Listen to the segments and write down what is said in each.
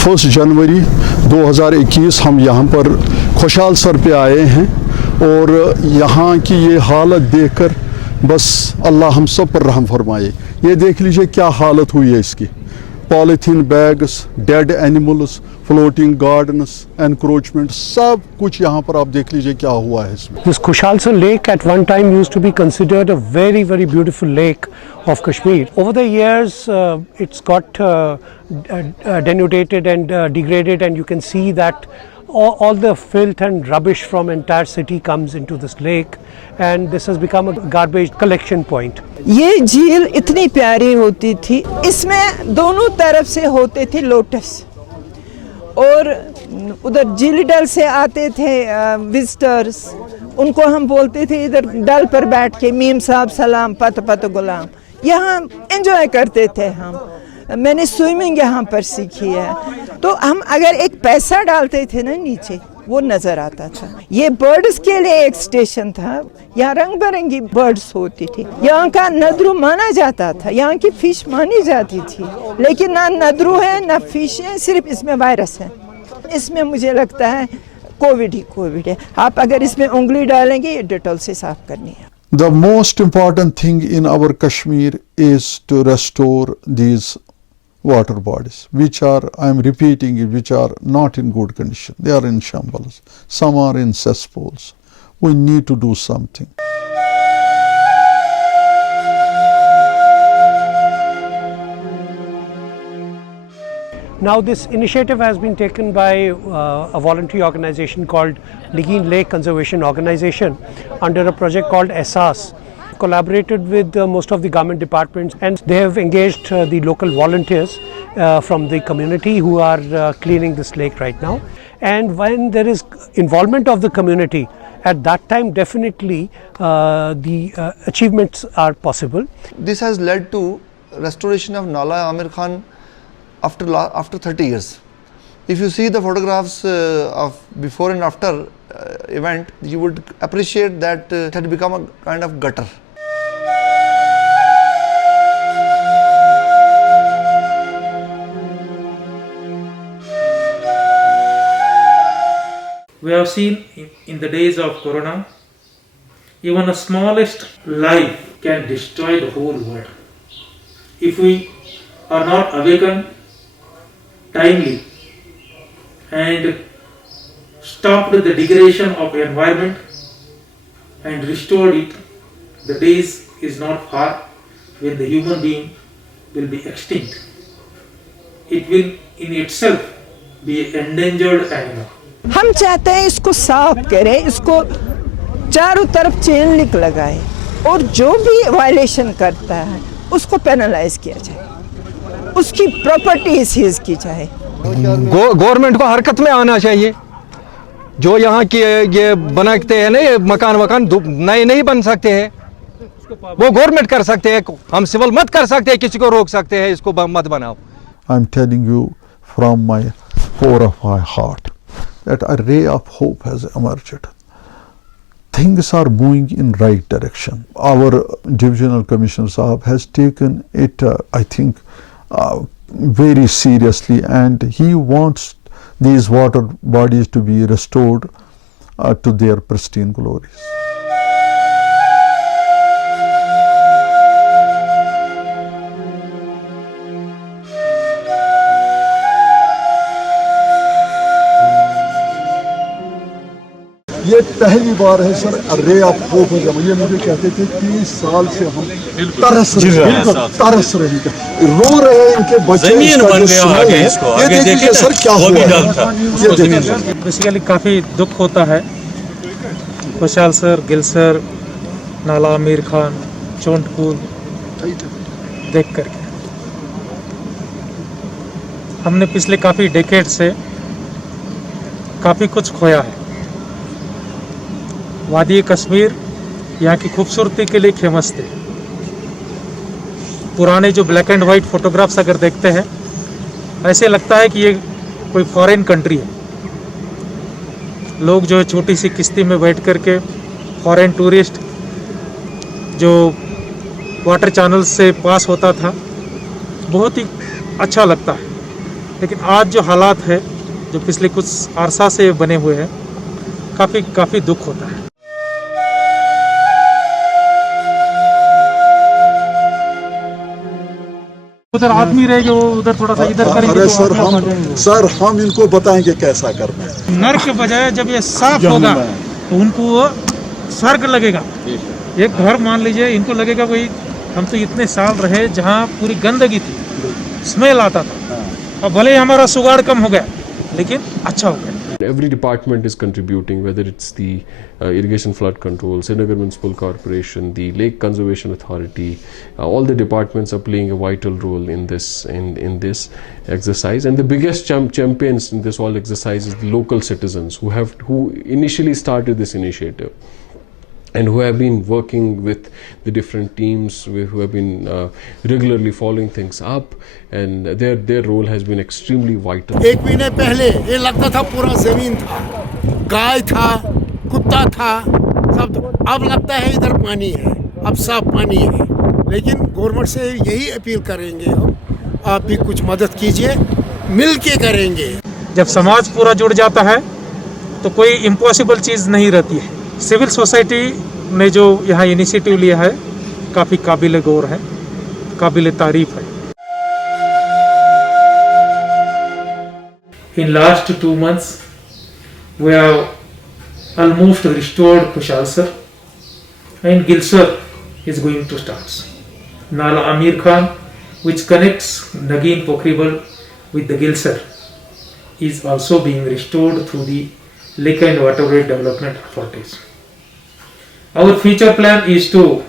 1 जनवरी 2021 हम यहाँ पर खुशहाल सर पे आए हैं और यहाँ की ये हालत देखकर बस अल्लाह हम सब पर रहम फरमाए। ये देख लीजिए क्या हालत हुई है इसकी। Polythene bags, dead animals, floating gardens, encroachment, सब कुछ यहाँ पर आप देख लीजिए क्या हुआ है इसमें। This Kushalsar lake at one time used to be considered a very, very beautiful lake of Kashmir. Over the years, it's got denuded and degraded, and you can see that all the filth and rubbish from entire city comes into this lake, and this has become a garbage collection point. ये झील इतनी प्यारी होती थी, इसमें दोनों तरफ से होते थे लोटस, और उधर झील डल से आते थे विजिटर्स, उनको हम बोलते थे इधर डल पर बैठ के मीम साहब सलाम पत पत गुलाम, यहाँ एंजॉय करते थे हम। मैंने स्विमिंग यहाँ पर सीखी है। तो हम अगर एक पैसा डालते थे ना नीचे, वो नजर आता था। ये बर्ड्स के लिए एक स्टेशन था, यहाँ रंग बिरंगी बर्ड्स होती थी। यहाँ का नदरू माना जाता था, यहाँ की फिश मानी जाती थी, लेकिन ना नदरू है ना फिश है, सिर्फ इसमें वायरस है। इसमें मुझे लगता है कोविड है। आप अगर इसमें उंगली डालेंगे ये डेटॉल से साफ करनी है। The most important thing in our Kashmir is to restore these water bodies, which are, I am repeating it, which are not in good condition. They are in shambles. Some are in cesspools. We need to do something. Now this initiative has been taken by a voluntary organization called Ligeen Lake Conservation Organization under a project called ESAS. Collaborated with most of the government departments, and they have engaged the local volunteers from the community who are cleaning this lake right now. And when there is involvement of the community, at that time definitely the achievements are possible. This has led to restoration of Nala Amir Khan after 30 years. If you see the photographs of before and after event, you would appreciate that it had become a kind of gutter. We have seen in the days of Corona, even the smallest life can destroy the whole world. If we are not awakened timely and stopped the degradation of the environment and restored it, the days is not far when the human being will be extinct. It will in itself be an endangered animal. हम चाहते हैं इसको साफ करें, इसको चारों तरफ chain link लगाए, और जो भी वायलेशन करता है उसको पेनलाइज किया जाए, उसकी प्रॉपर्टी सीज की जाए। गवर्नमेंट को हरकत में आना चाहिए। जो यहाँ की ये बनाते हैं ना, ये मकान नए नहीं बन सकते हैं, वो गवर्नमेंट कर सकते हैं, हम सिविल मत कर सकते हैं, किसी को रोक सकते हैं, इसको मत बनाओ। I am telling you from my core of my heart that a ray of hope has emerged. Things are moving in right direction. Our divisional commissioner Sahab has taken it, I think, very seriously, and he wants these water bodies to be restored to their pristine glories. ये पहली बार है sir, ray of hope है। ये मुझे कहते थे 30 साल से हम तरस रहे हैं, रो रहे हैं, इनके बच्चे ये देखिए सर क्या हुआ। ये देखिए बेसिकली काफ़ी दुख होता है खुशालसर, गिलसर, नाला आमिर खान, चोंटपुर देख करके। हमने पिछले काफ़ी डेकेड से काफ़ी कुछ खोया है। वादी कश्मीर यहाँ की खूबसूरती के लिए फेमस थे। पुराने जो ब्लैक एंड वाइट फोटोग्राफ्स अगर देखते हैं, ऐसे लगता है कि ये कोई फॉरेन कंट्री है। लोग जो है छोटी सी किश्ती में बैठ कर के, फॉरेन टूरिस्ट जो वाटर चैनल से पास होता था, बहुत ही अच्छा लगता है। लेकिन आज जो हालात है जो पिछले कुछ अरसा से बने हुए हैं, काफ़ी दुख होता है। उधर आदमी रहेंगे, वो उधर थोड़ा सा इधर करेंगे। अरे सर हम इनको बताएंगे कैसा करना है। नर के बजाय जब ये साफ होगा तो उनको वो स्वर्ग लगेगा। एक घर मान लीजिए, इनको लगेगा भाई हम तो इतने साल रहे जहाँ पूरी गंदगी थी, स्मेल आता था, अब भले ही हमारा सुगाड़ कम हो गया लेकिन अच्छा हो गया। Every department is contributing, whether it's the irrigation flood control, Srinagar Municipal Corporation, the Lake Conservation Authority, all the departments are playing a vital role in this exercise. And the biggest champions in this whole exercise is the local citizens who initially started this initiative, and who have been working with the different teams, who have been regularly following things up, and their role has been extremely vital. एक महीने पहले ये लगता था पूरा जमीन था, गाय था, कुत्ता था, सब। अब लगता है इधर पानी है, अब साफ पानी है। लेकिन गवर्नमेंट से यही अपील करेंगे, आप भी कुछ मदद कीजिए, मिल के करेंगे। जब समाज पूरा जुड़ जाता है तो कोई इम्पॉसिबल चीज़ नहीं रहती है। सिविल सोसाइटी ने जो यहाँ इनिशिएटिव लिया है काफ़ी काबिल गौर है, काबिल तारीफ है। In last 2 months we have almost restored Kushalsar, and Gilsar is going to start. Nala Amir Khan, which connects Nagin Pokhribal with the Gilsar, is also being restored through the Lake and Waterway Development Authorities. Our future plan is to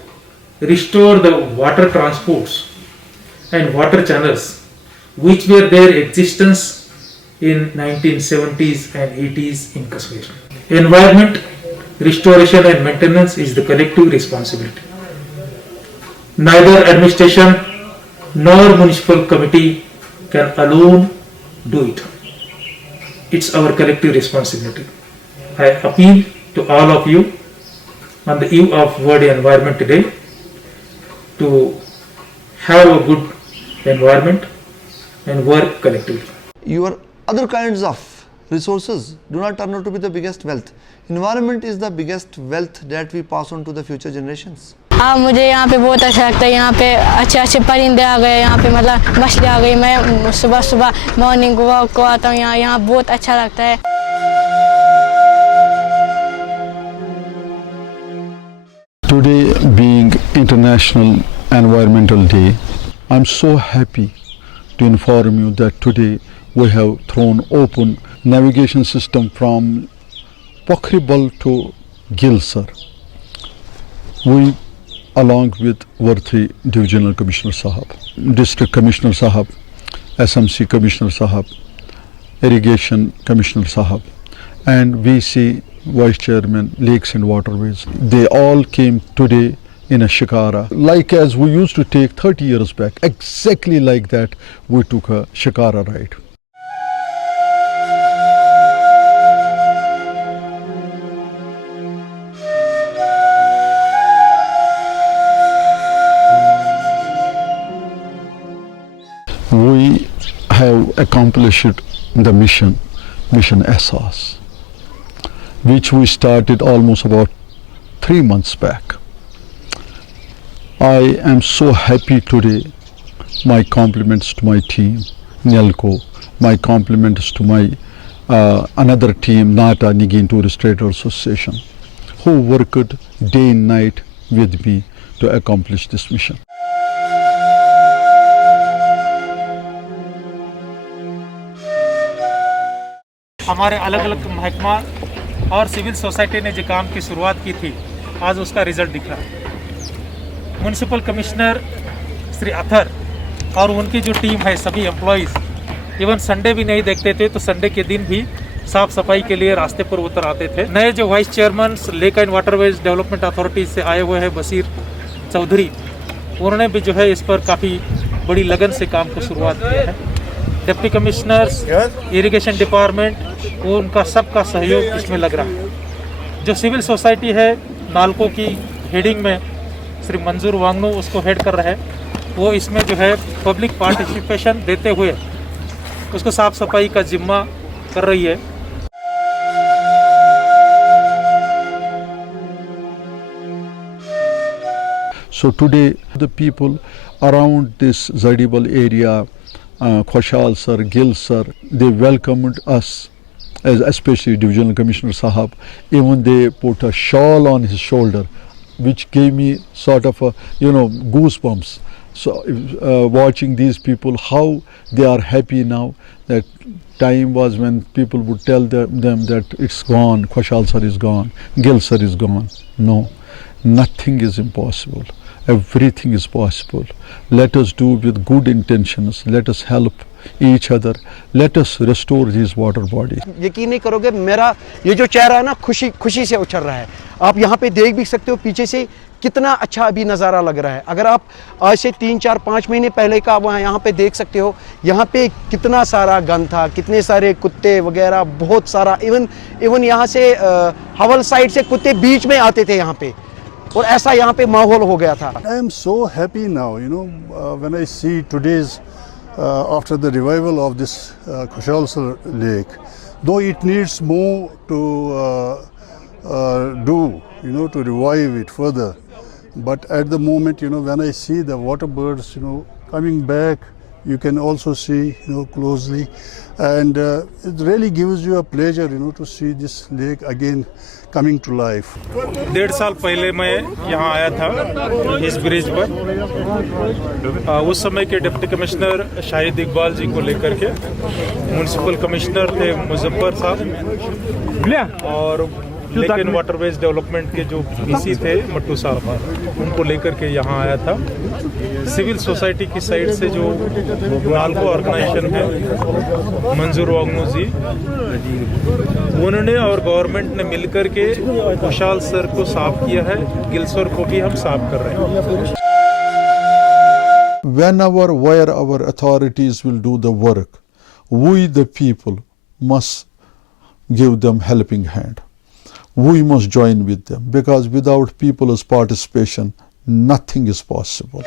restore the water transports and water channels which were their existence in 1970s and 80s in Kashmir. Environment restoration and maintenance is the collective responsibility. Neither administration nor municipal committee can alone do it. It's our collective responsibility. I appeal to all of you on the eve of World Environment Day to have a good environment and work collectively. Your other kinds of resources do not turn out to be the biggest wealth. Environment is the biggest wealth that we pass on to the future generations. मुझे यहाँ पे बहुत अच्छा लगता है। यहाँ पे अच्छे परिंदे आ गए, यहाँ पे मतलब मछली आ गई। मैं सुबह मॉर्निंग वॉक को आता हूँ, यहाँ बहुत अच्छा लगता है। Today being International Environmental Day, I'm so happy to inform you that today we have thrown open navigation system from Pokhribal to Gilsar. We, along with Worthi Divisional Commissioner Sahab, District Commissioner Sahab, SMC Commissioner Sahab, Irrigation Commissioner Sahab, and VC Vice Chairman, Lakes and Waterways, they all came today in a shikara, like as we used to take 30 years back. Exactly like that, we took a shikara ride. We have accomplished the mission Ehsaas, which we started almost about 3 months back. I am so happy today. My compliments to my team, Nelco. My compliments to my another team, NATA, Nagin Tourist Traders Association, who worked day and night with me to accomplish this mission. हमारे अलग अलग महकमा और civil society ने जो काम की शुरुआत की थी, आज उसका रिजल्ट दिख रहा है। म्युनिसिपल कमिश्नर श्री अथर और उनकी जो टीम है, सभी एम्प्लॉयज़, इवन संडे भी नहीं देखते थे, तो संडे के दिन भी साफ सफाई के लिए रास्ते पर उतर आते थे। नए जो vice chairman lake and waterways development authority से आए हुए हैं बशीर चौधरी, उन्होंने भी जो है इस पर काफ़ी बड़ी लगन से काम को शुरुआत किया है। डिप्टी कमिश्नर्स, इरिगेशन डिपार्टमेंट, वो उनका सबका सहयोग इसमें लग रहा है। जो सिविल सोसाइटी है नालको की हेडिंग में श्री मंजूर वांगनू उसको हेड कर रहे हैं, वो इसमें जो है पब्लिक पार्टिसिपेशन देते हुए उसको साफ सफाई का जिम्मा कर रही है। So today the people around this Zadibal area, Khoshal sir, Gil sir, they welcomed us, as especially Divisional Commissioner Sahab. Even they put a shawl on his shoulder, which gave me sort of a, goosebumps. So watching these people, how they are happy now. That time was when people would tell them that it's gone, Khoshal sir is gone, Gil sir is gone. No, nothing is impossible. Everything is possible. Let us do with good intentions. Let us help each other. Let us restore these water bodies. यकीन नहीं करोगे, मेरा ये जो चेहरा है ना, खुशी से उछल रहा है। आप यहाँ पे देख भी सकते हो पीछे से कितना अच्छा अभी नज़ारा लग रहा है। अगर आप आज से 3, 4, 5 महीने पहले का वहाँ यहाँ पे देख सकते हो, यहाँ पे कितना सारा गंद था, कितने सारे कुत्ते वगैरह, बहुत सारा, इवन यहाँ से हवल साइड से कुत्ते बीच में आते थे यहाँ पे, और ऐसा यहाँ पे माहौल हो गया था। I am so happy now, when I see today's after the revival of this Khoshal Sir Lake, though it needs more to do, to revive it further. But at the moment, when I see the water birds, coming back, you can also see, closely, and it really gives you a pleasure, to see this lake again coming to life. 1.5 साल पहले मैं यहाँ आया था इस bridge पर। उस समय के डिप्टी कमिश्नर शाहिद इकबाल जी को लेकर के, म्यूनसिपल कमिश्नर थे मुजफ्फर साहब, और लेकिन वाटरवेज डेवलपमेंट के जो पीसी थे मट्टू साहब, उनको लेकर के यहाँ आया था। सिविल सोसाइटी की साइड से जो नाल्को ऑर्गेनाइजेशन है, मंजूर वांगनू जी, उन्होंने और गवर्नमेंट ने मिलकर के खुशाल सर को साफ किया है, गिल सर को भी हम साफ कर रहे हैं। Whenever, where our authorities will do the work, we the people must give them helping hand. We must join with them, because without people's participation, nothing is possible.